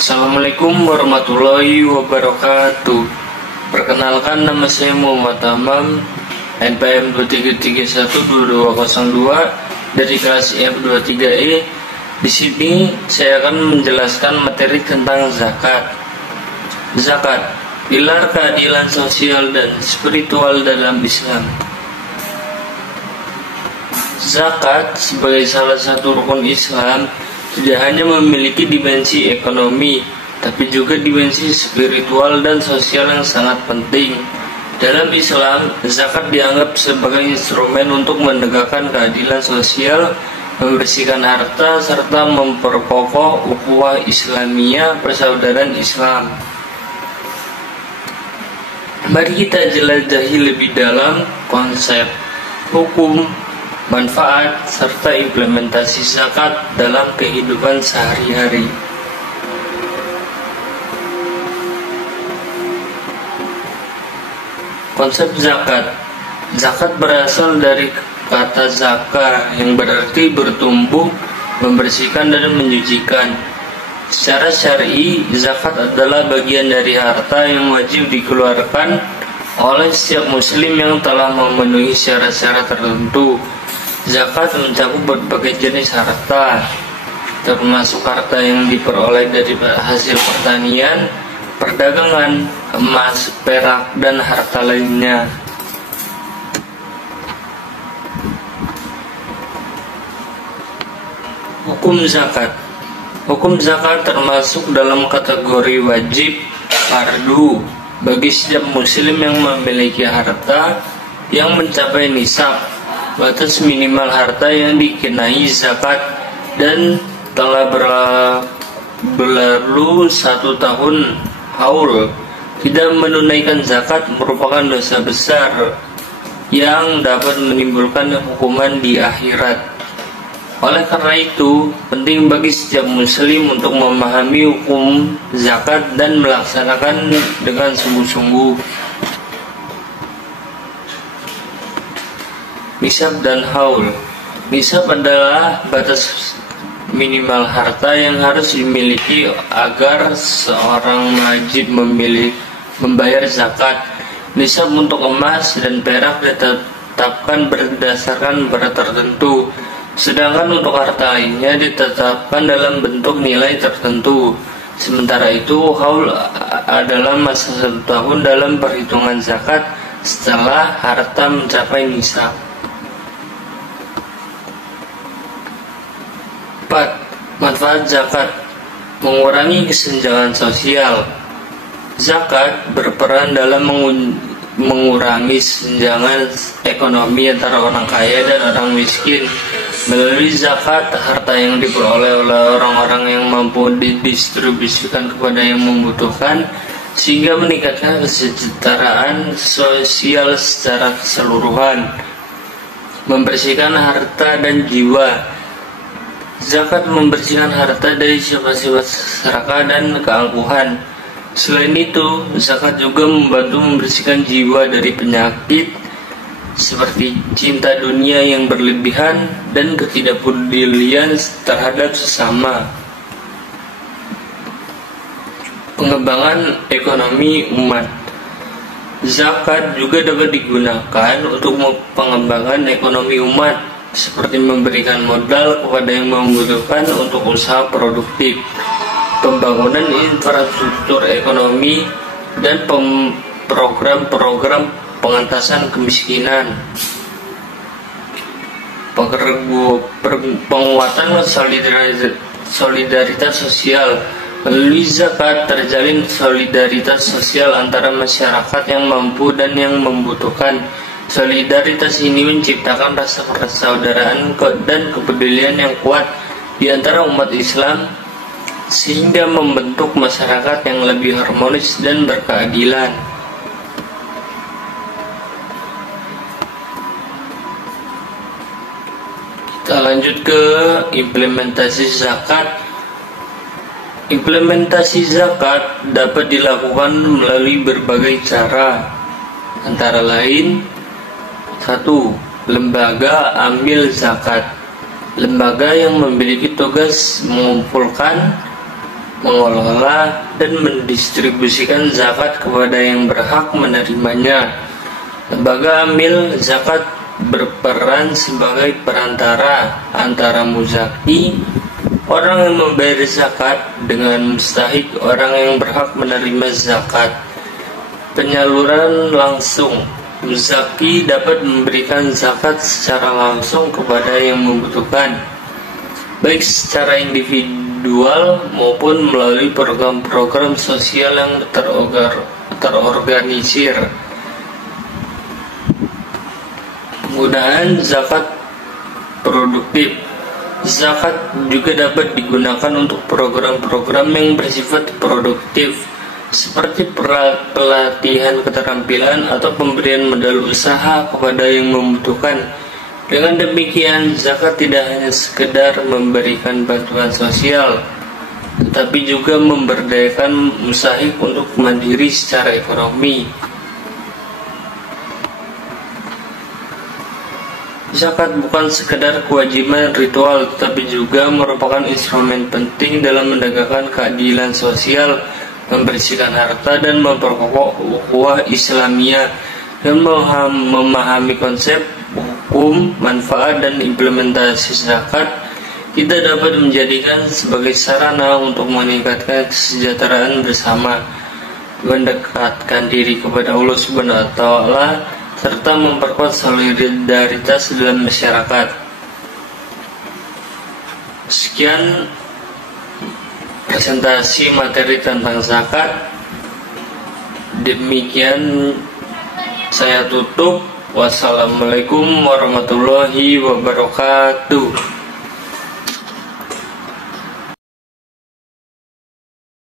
Assalamualaikum warahmatullahi wabarakatuh. Perkenalkan, nama saya Muhammad Tamam, NPM 23312202 dari kelas F23E. Di sini saya akan menjelaskan materi tentang zakat. Zakat, pilar keadilan sosial dan spiritual dalam Islam. Zakat sebagai salah satu rukun Islam tidak hanya memiliki dimensi ekonomi, tapi juga dimensi spiritual dan sosial yang sangat penting. Dalam Islam, zakat dianggap sebagai instrumen untuk menegakkan keadilan sosial, membersihkan harta, serta memperkokoh ukhuwah Islamiyah, persaudaraan Islam. Mari kita jelajahi lebih dalam konsep, hukum, manfaat, serta implementasi zakat dalam kehidupan sehari-hari. Konsep zakat. Zakat berasal dari kata zakah yang berarti bertumbuh, membersihkan, dan menyucikan. Secara syar'i, zakat adalah bagian dari harta yang wajib dikeluarkan oleh setiap muslim yang telah memenuhi syarat-syarat tertentu. Zakat mencakup berbagai jenis harta, termasuk harta yang diperoleh dari hasil pertanian, perdagangan, emas, perak, dan harta lainnya. Hukum zakat. Hukum zakat termasuk dalam kategori wajib fardu bagi setiap muslim yang memiliki harta yang mencapai nisab, batas minimal harta yang dikenai zakat, dan telah berlalu 1 tahun haul. Tidak menunaikan zakat merupakan dosa besar yang dapat menimbulkan hukuman di akhirat. Oleh karena itu, penting bagi setiap muslim untuk memahami hukum zakat dan melaksanakan dengan sungguh-sungguh. Nisab dan haul. Nisab adalah batas minimal harta yang harus dimiliki agar seorang wajib membayar zakat. Nisab untuk emas dan perak ditetapkan berdasarkan berat tertentu, sedangkan untuk harta lainnya ditetapkan dalam bentuk nilai tertentu. Sementara itu, haul adalah masa 1 tahun dalam perhitungan zakat setelah harta mencapai nisab. 4. Manfaat zakat. Mengurangi kesenjangan sosial. Zakat berperan dalam mengurangi kesenjangan ekonomi antara orang kaya dan orang miskin. Melalui zakat, harta yang diperoleh oleh orang-orang yang mampu didistribusikan kepada yang membutuhkan, sehingga meningkatkan kesejahteraan sosial secara keseluruhan. Membersihkan harta dan jiwa. Zakat membersihkan harta dari sifat-sifat serakah dan keangkuhan. Selain itu, zakat juga membantu membersihkan jiwa dari penyakit seperti cinta dunia yang berlebihan dan ketidakpedulian terhadap sesama. Pengembangan ekonomi umat. Zakat juga dapat digunakan untuk pengembangan ekonomi umat, seperti memberikan modal kepada yang membutuhkan untuk usaha produktif, pembangunan infrastruktur ekonomi, dan program-program pengentasan kemiskinan. Penguatan solidaritas sosial. Melalui zakat terjalin solidaritas sosial antara masyarakat yang mampu dan yang membutuhkan. Solidaritas ini menciptakan rasa persaudaraan dan kepedulian yang kuat di antara umat Islam, sehingga membentuk masyarakat yang lebih harmonis dan berkeadilan. Kita lanjut ke implementasi zakat. Implementasi zakat dapat dilakukan melalui berbagai cara, antara lain: 1. Lembaga amil zakat. Lembaga yang memiliki tugas mengumpulkan, mengelola dan mendistribusikan zakat kepada yang berhak menerimanya. Lembaga amil zakat berperan sebagai perantara antara muzaki, orang yang membayar zakat, dengan mustahik, orang yang berhak menerima zakat. Penyaluran langsung. Muzaki dapat memberikan zakat secara langsung kepada yang membutuhkan, baik secara individual maupun melalui program-program sosial yang terorganisir. Penggunaan zakat produktif. Zakat juga dapat digunakan untuk program-program yang bersifat produktif, seperti pelatihan keterampilan atau pemberian modal usaha kepada yang membutuhkan. Dengan demikian, zakat tidak hanya sekedar memberikan bantuan sosial, tetapi juga memberdayakan mustahik untuk mandiri secara ekonomi. Zakat bukan sekedar kewajiban ritual, tetapi juga merupakan instrumen penting dalam menegakkan keadilan sosial, membersihkan harta, dan memperkokoh ukhuwah Islamiyah. Dan memahami konsep, hukum, manfaat, dan implementasi zakat, kita dapat menjadikan sebagai sarana untuk meningkatkan kesejahteraan bersama, mendekatkan diri kepada Allah Subhanahu wa Ta'ala, serta memperkuat solidaritas dalam masyarakat. Sekian presentasi materi tentang zakat. Demikian saya tutup. Wassalamualaikum warahmatullahi wabarakatuh.